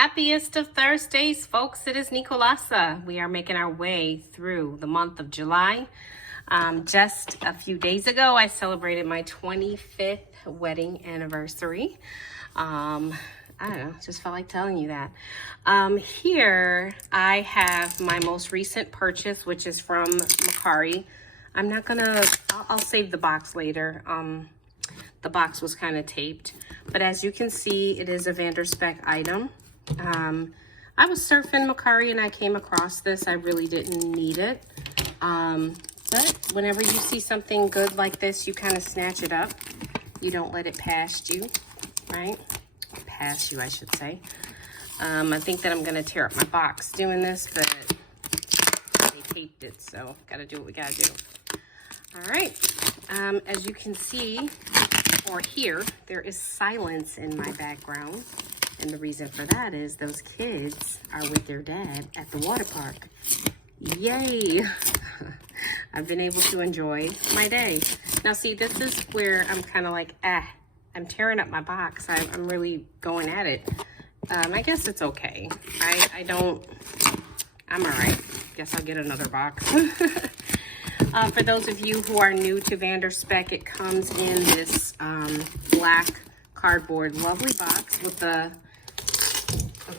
Happiest of Thursdays, folks. It is Nekolassa. We are making our way through the month of July. Just a few days ago, I celebrated my 25th wedding anniversary. I don't know, just felt like telling you that. Here I have my most recent purchase, which is from Mercari. I'm not gonna, I'll save the box later. The box was kind of taped, but as you can see, it is a Spek item. I was surfing Mercari and I came across this. I really didn't need it. But whenever you see something good like this, you kind of snatch it up. You don't let it past you, right? Pass you, I should say. I think that I'm going to tear up my box doing this, but they taped it, so got to do what we got to do. All right. As you can see or hear, there is silence in my background. And the reason for that is those kids are with their dad at the water park. Yay! I've been able to enjoy my day. Now see, this is where I'm kind of like, I'm tearing up my box. I'm really going at it. I guess it's okay. I'm all right. Guess I'll get another box. For those of you who are new to Spek, it comes in this black cardboard lovely box with a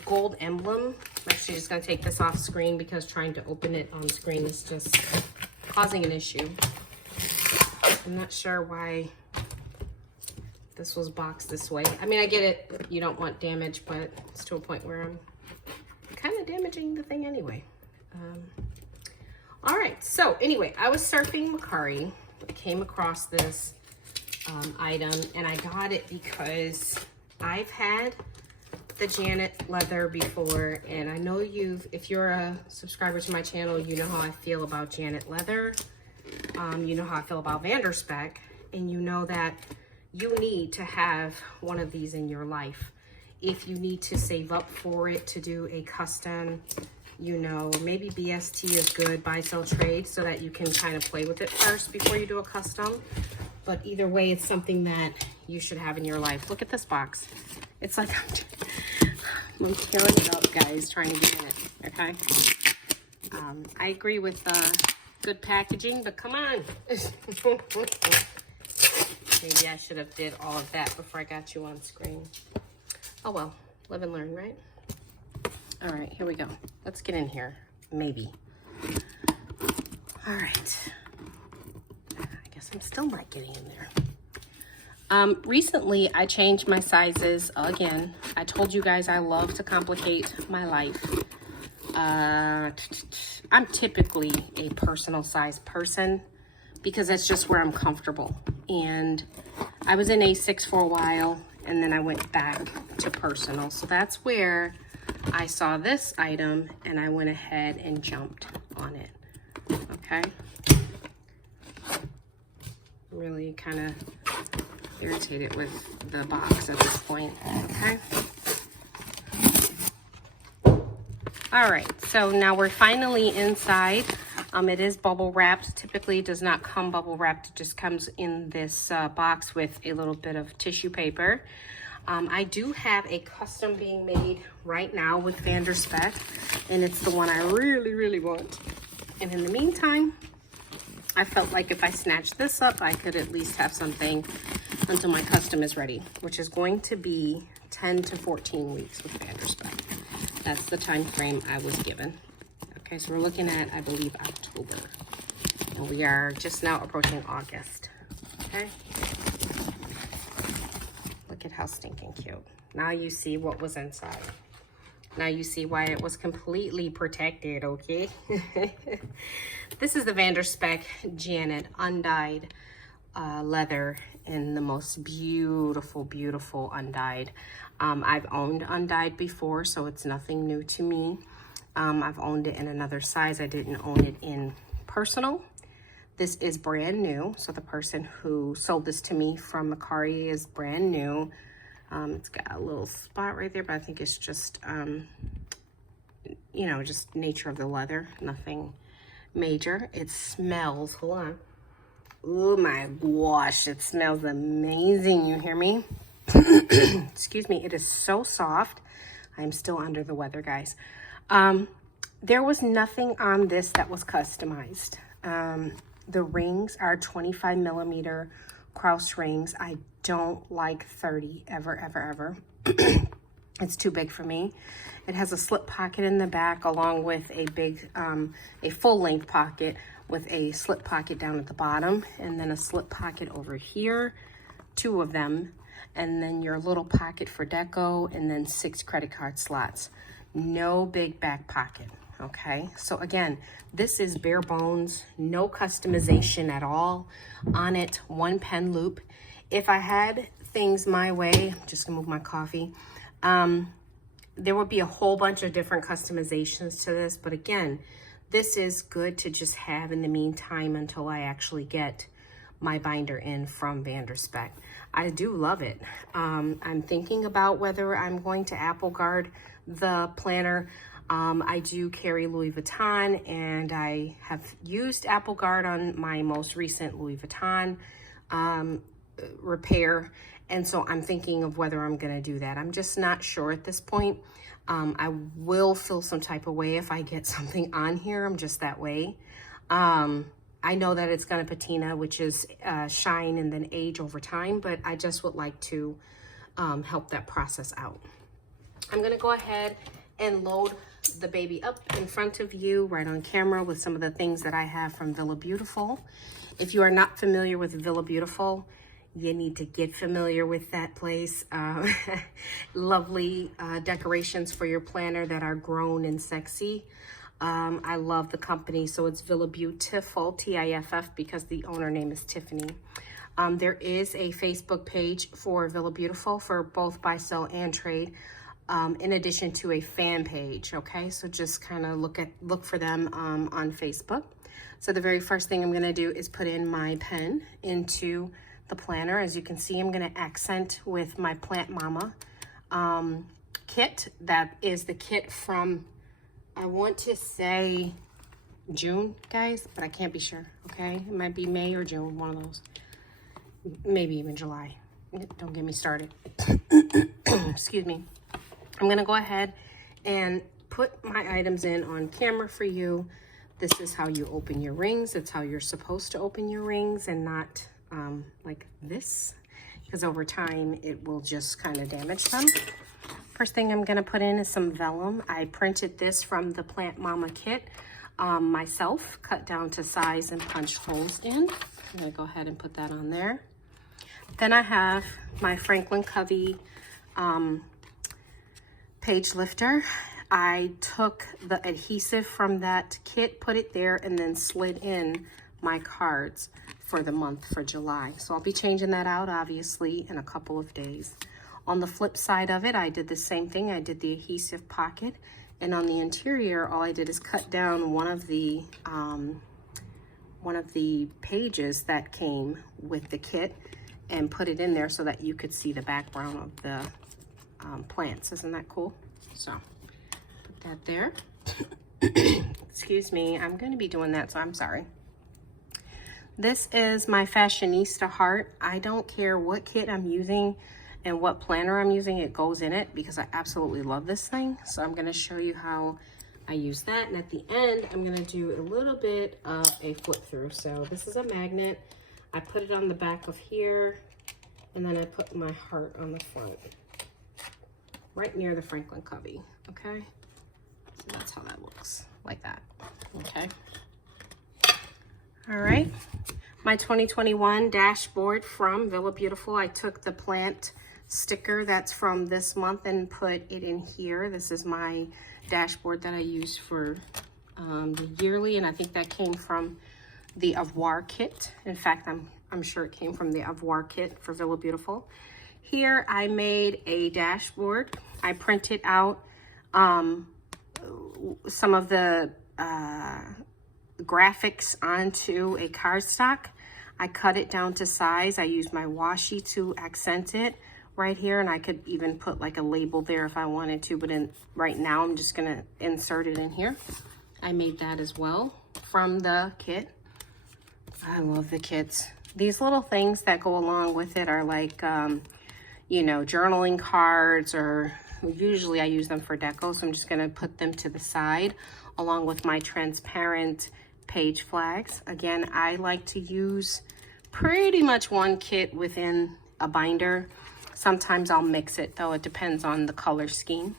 gold emblem. I'm actually just going to take this off screen because trying to open it on screen is just causing an issue. I'm not sure why this was boxed this way. I mean, I get it. You don't want damage, but it's to a point where I'm kind of damaging the thing anyway. All right. So anyway, I was surfing Mercari. I came across this item and I got it because I've had the Janet leather before, and I know if you're a subscriber to my channel, you know how I feel about Janet leather. You know how I feel about Spek, and you know that you need to have one of these in your life. If you need to save up for it to do a custom, you know, maybe BST is good, buy, sell, trade, so that you can kind of play with it first before you do a custom. But either way, it's something that you should have in your life. Look at this box. It's like I'm tearing it up, guys, trying to get in it, okay? I agree with good packaging, but come on. Maybe I should have did all of that before I got you on screen. Oh, well, live and learn, right? All right, here we go. Let's get in here, maybe. All right. I guess I'm still not getting in there. Recently, I changed my sizes again. I told you guys I love to complicate my life. I'm typically a personal size person because that's just where I'm comfortable. And I was in A6 for a while, and then I went back to personal. So that's where I saw this item, and I went ahead and jumped on it, okay? Really kind of irritated with the box at this point, okay? All right, so now we're finally inside. It is bubble wrapped. Typically it does not come bubble wrapped. It just comes in this box with a little bit of tissue paper. I do have a custom being made right now with Spek, and it's the one I really, really want. And in the meantime, I felt like if I snatched this up, I could at least have something until my custom is ready, which is going to be 10 to 14 weeks with Spek. That's the time frame I was given. Okay, so we're looking at, I believe, October. And we are just now approaching August. Okay? Look at how stinking cute. Now you see what was inside. Now you see why it was completely protected, okay? This is the Spek Janet Undyed leather in the most beautiful, beautiful undyed. I've owned undyed before, so it's nothing new to me. I've owned it in another size. I didn't own it in personal. This is brand new, so the person who sold this to me from Mercari is brand new. It's got a little spot right there, but I think it's just, you know, just nature of the leather, nothing major. It smells, hold on. Oh my gosh, it smells amazing, you hear me? Excuse me, it is so soft, I'm still under the weather, guys. There was nothing on this that was customized. The rings are 25 millimeter cross rings. I don't like 30 ever. It's too big for me. It has a slip pocket in the back along with a big, a full length pocket with a slip pocket down at the bottom, and then a slip pocket over here, 2 of them, and then your little pocket for deco, and then 6 credit card slots. No big back pocket, okay? So again, this is bare bones, no customization at all on it, 1 pen loop. If I had things my way, I'm just gonna move my coffee, there would be a whole bunch of different customizations to this, but again, this is good to just have in the meantime until I actually get my binder in from Spek. I do love it. I'm thinking about whether I'm going to Apple Guard the planner. I do carry Louis Vuitton, and I have used Apple Guard on my most recent Louis Vuitton repair, and so I'm thinking of whether I'm gonna do that. I'm just not sure at this point. I will feel some type of way if I get something on here. I'm just that way. I know that it's gonna patina, which is shine and then age over time, but I just would like to help that process out. I'm gonna go ahead and load the baby up in front of you right on camera with some of the things that I have from Villabeautifful. If you are not familiar with Villabeautifful, you need to get familiar with that place. Lovely decorations for your planner that are grown and sexy. I love the company, so it's Villabeautifful, T-I-F-F, because the owner name is Tiffany. There is a Facebook page for Villabeautifful for both buy, sell, and trade, in addition to a fan page, okay? So just kind of look for them on Facebook. So the very first thing I'm gonna do is put in my pen into the planner. As you can see, I'm gonna accent with my Plant Mama kit. That is the kit from, I want to say June, guys, but I can't be sure, okay? It might be May or June, one of those. Maybe even July. Don't get me started. Excuse me. I'm gonna go ahead and put my items in on camera for you. This is how you open your rings. It's how you're supposed to open your rings, and not like this, because over time it will just kind of damage them. First thing I'm gonna put in is some vellum. I printed this from the Plant Mama kit myself, cut down to size and punched holes in. I'm gonna go ahead and put that on there. Then I have my Franklin Covey page lifter. I took the adhesive from that kit, put it there, and then slid in my cards for the month for July. So I'll be changing that out, obviously, in a couple of days. On the flip side of it, I did the same thing. I did the adhesive pocket, and on the interior, all I did is cut down one of the pages that came with the kit and put it in there so that you could see the background of the plants. Isn't that cool? So put that there. Excuse me, I'm going to be doing that, so I'm sorry. This is my Fashionista heart. I don't care what kit I'm using and what planner I'm using, it goes in it, because I absolutely love this thing. So I'm going to show you how I use that, and at the end I'm going to do a little bit of a flip through. So this is a magnet. I put it on the back of here, and then I put my heart on the front, right near the Franklin Covey, okay? So that's how that looks, like that, okay? All right, my 2021 dashboard from Villabeautifful. I took the plant sticker that's from this month and put it in here. This is my dashboard that I use for the yearly, and I think that came from the Avoir kit. In fact, I'm sure it came from the Avoir kit for Villabeautifful. Here I made a dashboard. I printed out some of the graphics onto a cardstock. I cut it down to size. I used my washi to accent it right here, and I could even put like a label there if I wanted to, but right now I'm just gonna insert it in here. I made that as well from the kit. I love the kits. These little things that go along with it are like, you know, journaling cards or Usually I use them for deco, so I'm just gonna put them to the side along with my transparent page flags. Again, I like to use pretty much one kit within a binder. Sometimes I'll mix it though, it depends on the color scheme.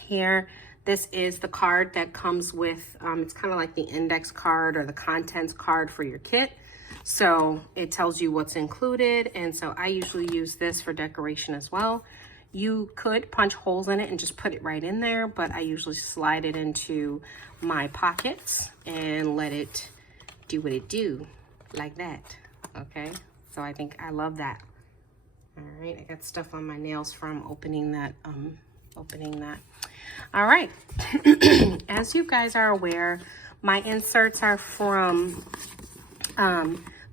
Here, this is the card that comes with, it's kind of like the index card or the contents card for your kit. So it tells you what's included, and so I usually use this for decoration as well. You could punch holes in it and just put it right in there, but I usually slide it into my pockets and let it do what it do, like that, okay? So I think I love that. All right, I got stuff on my nails from opening that. All right, as you guys are aware, my inserts are from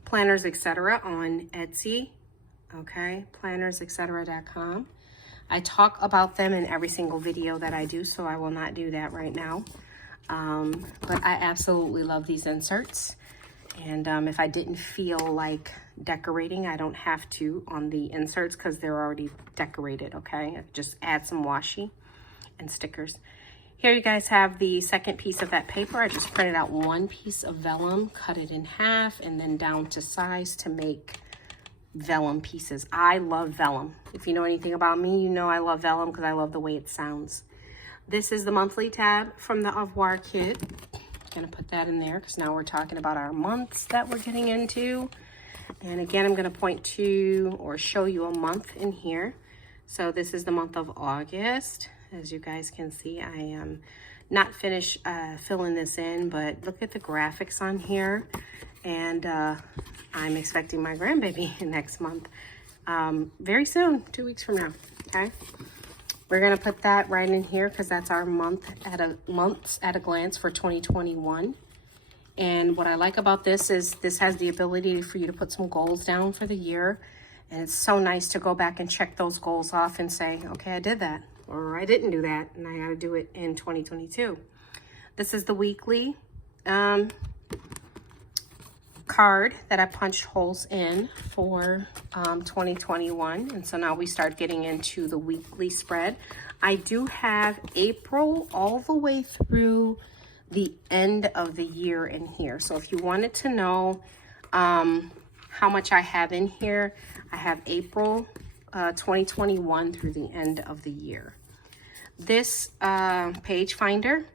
Planners Etc. on Etsy, okay, plannersetc.com. I talk about them in every single video that I do, so I will not do that right now. But I absolutely love these inserts. And if I didn't feel like decorating, I don't have to on the inserts because they're already decorated, okay? Just add some washi and stickers. Here you guys have the second piece of that paper. I just printed out one piece of vellum, cut it in half, and then down to size to make vellum pieces. I love vellum. If you know anything about me, you know I love vellum because I love the way it sounds. This is the monthly tab from the Au revoir kit. Gonna put that in there because now we're talking about our months that we're getting into. And again, I'm gonna point to or show you a month in here. So this is the month of August. As you guys can see, I am not finished filling this in, but look at the graphics on here. And I'm expecting my grandbaby next month, very soon, 2 weeks from now, okay? We're gonna put that right in here because that's our months at a glance for 2021. And what I like about this is this has the ability for you to put some goals down for the year. And it's so nice to go back and check those goals off and say, okay, I did that, or I didn't do that, and I gotta do it in 2022. This is the weekly card that I punched holes in for 2021, and so now we start getting into the weekly spread. I do have April all the way through the end of the year in here, so if you wanted to know how much I have in here, I have April 2021 through the end of the year. This page finder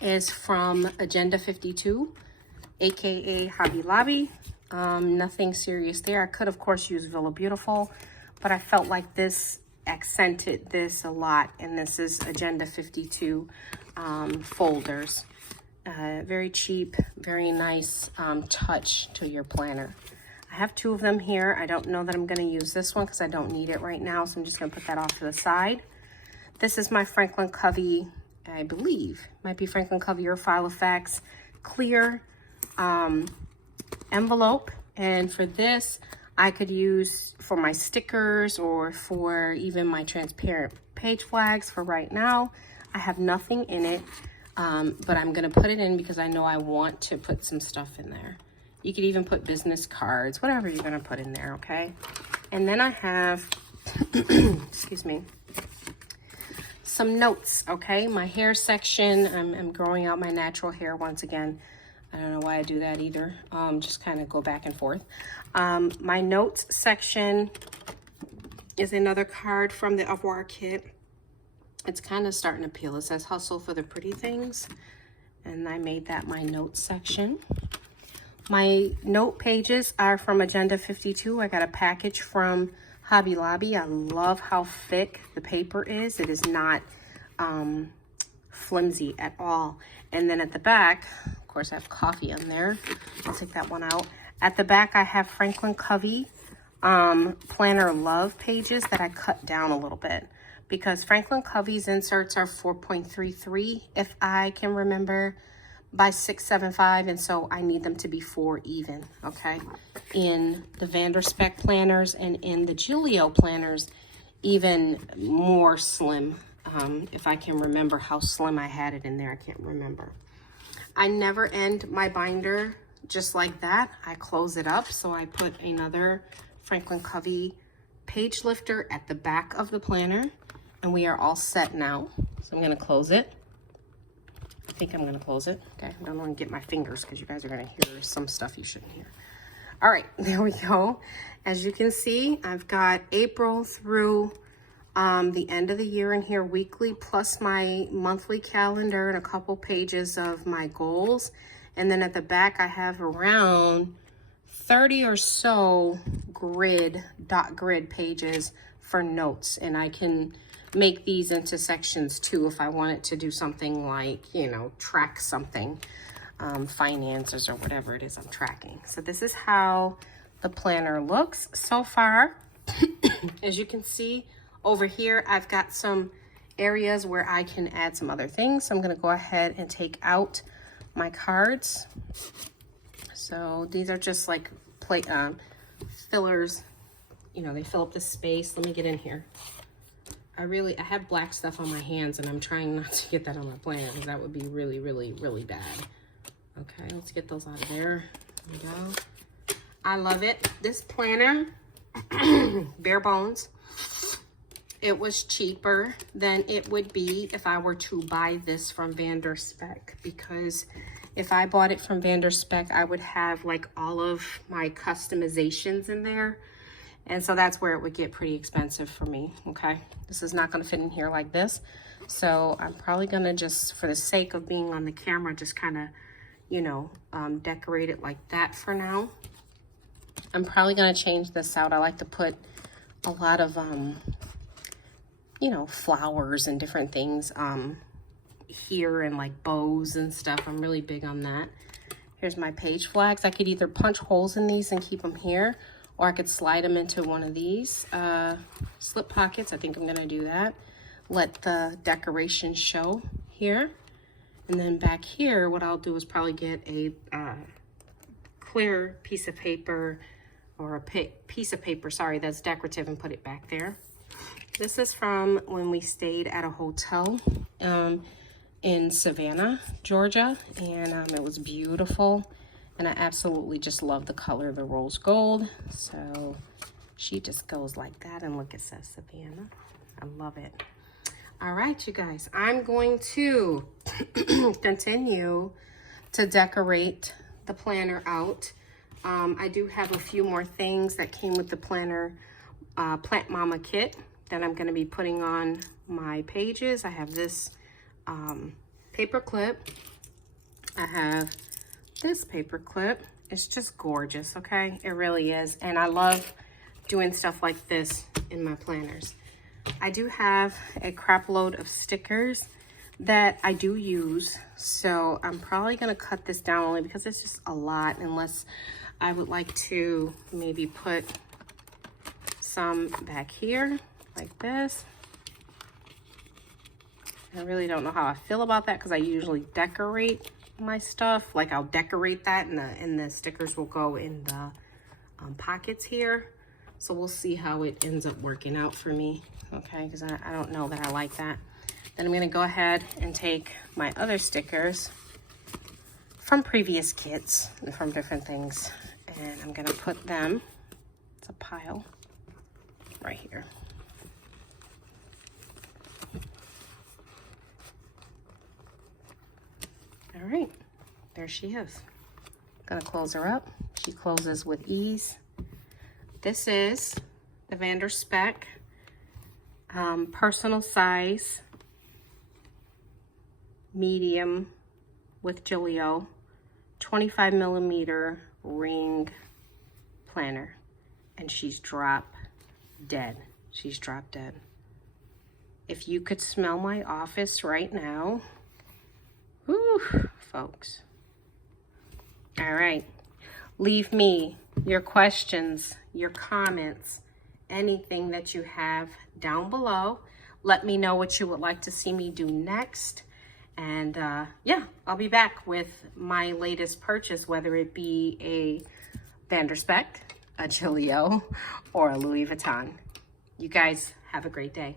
is from Agenda 52, aka Hobby Lobby. Nothing serious there. I could of course use Villabeautifful, but I felt like this accented this a lot, and this is Agenda 52 folders. Very cheap, very nice touch to your planner. I have two of them here. I don't know that I'm going to use this one because I don't need it right now, so I'm just going to put that off to the side. This is my Franklin Covey, I believe, might be Franklin Covey or File Effects clear envelope, and for this I could use for my stickers or for even my transparent page flags. For right now I have nothing in it, but I'm gonna put it in because I know I want to put some stuff in there. You could even put business cards, whatever you're gonna put in there, okay? And then I have excuse me, some notes, okay? My hair section, I'm growing out my natural hair once again. I don't know why I do that either. Just kind of go back and forth. My notes section is another card from the Au revoir kit. It's kind of starting to peel. It says hustle for the pretty things. And I made that my notes section. My note pages are from Agenda 52. I got a package from Hobby Lobby. I love how thick the paper is. It is not flimsy at all. And then at the back, of course, I have coffee on there. I'll take that one out. At the back, I have Franklin Covey Planner Love pages that I cut down a little bit because Franklin Covey's inserts are 4.33, if I can remember, by 675, and so I need them to be 4 even, okay? In the Spek planners and in the Julio planners, even more slim. If I can remember how slim I had it in there, I can't remember. I never end my binder just like that. I close it up, so I put another Franklin Covey page lifter at the back of the planner. And we are all set now. So I'm gonna close it. I think I'm gonna close it. Okay, I don't want to get my fingers because you guys are gonna hear some stuff you shouldn't hear. All right, there we go. As you can see, I've got April through the end of the year in here weekly, plus my monthly calendar and a couple pages of my goals. And then at the back, I have around 30 or so dot grid pages for notes. And I can make these into sections too if I wanted to do something like, you know, track something, finances or whatever it is I'm tracking. So this is how the planner looks so far. As you can see over here, I've got some areas where I can add some other things. So I'm going to go ahead and take out my cards. So these are just like fillers, you know, they fill up the space. Let me get in here. I have black stuff on my hands and I'm trying not to get that on my planner because that would be really, really, really bad. Okay, let's get those out of there. There we go. I love it. This planner, bare bones, it was cheaper than it would be if I were to buy this from Spek, because if I bought it from Spek, I would have like all of my customizations in there. And so that's where it would get pretty expensive for me, okay? This is not gonna fit in here like this. So I'm probably gonna just, for the sake of being on the camera, just kind of, you know, decorate it like that for now. I'm probably gonna change this out. I like to put a lot of, you know, flowers and different things here and like bows and stuff. I'm really big on that. Here's my page flags. I could either punch holes in these and keep them here, or I could slide them into one of these slip pockets. I think I'm gonna do that. Let the decoration show here. And then back here, what I'll do is probably get a clear piece of paper, or a piece of paper, sorry, that's decorative, and put it back there. This is from when we stayed at a hotel in Savannah, Georgia, and it was beautiful. And I absolutely just love the color of the rose gold. So she just goes like that, and look, it says Savannah. I love it. All right, you guys, I'm going to continue to decorate the planner out. I do have a few more things that came with the planner Plant Mama kit that I'm going to be putting on my pages. I have this paper clip. I have this paper clip. It's just gorgeous, okay? It really is. And I love doing stuff like this in my planners. I do have a crap load of stickers that I do use, so I'm probably gonna cut this down only because it's just a lot, unless I would like to maybe put some back here like this. I really don't know how I feel about that because I usually decorate my stuff. Like, I'll decorate that and the stickers will go in the pockets here. So we'll see how it ends up working out for me, okay? Because I don't know that I like that. Then I'm gonna go ahead and take my other stickers from previous kits and from different things, and I'm gonna put them, it's a pile, right here. All right, there she is. Gonna close her up. She closes with ease. This is the Spek personal size medium with Julio 25mm ring planner, and she's drop dead. She's drop dead. If you could smell my office right now, whew, folks. All right, leave me your questions, your comments, anything that you have down below. Let me know what you would like to see me do next. And yeah, I'll be back with my latest purchase, whether it be a Spek, a Julio, or a Louis Vuitton. You guys have a great day.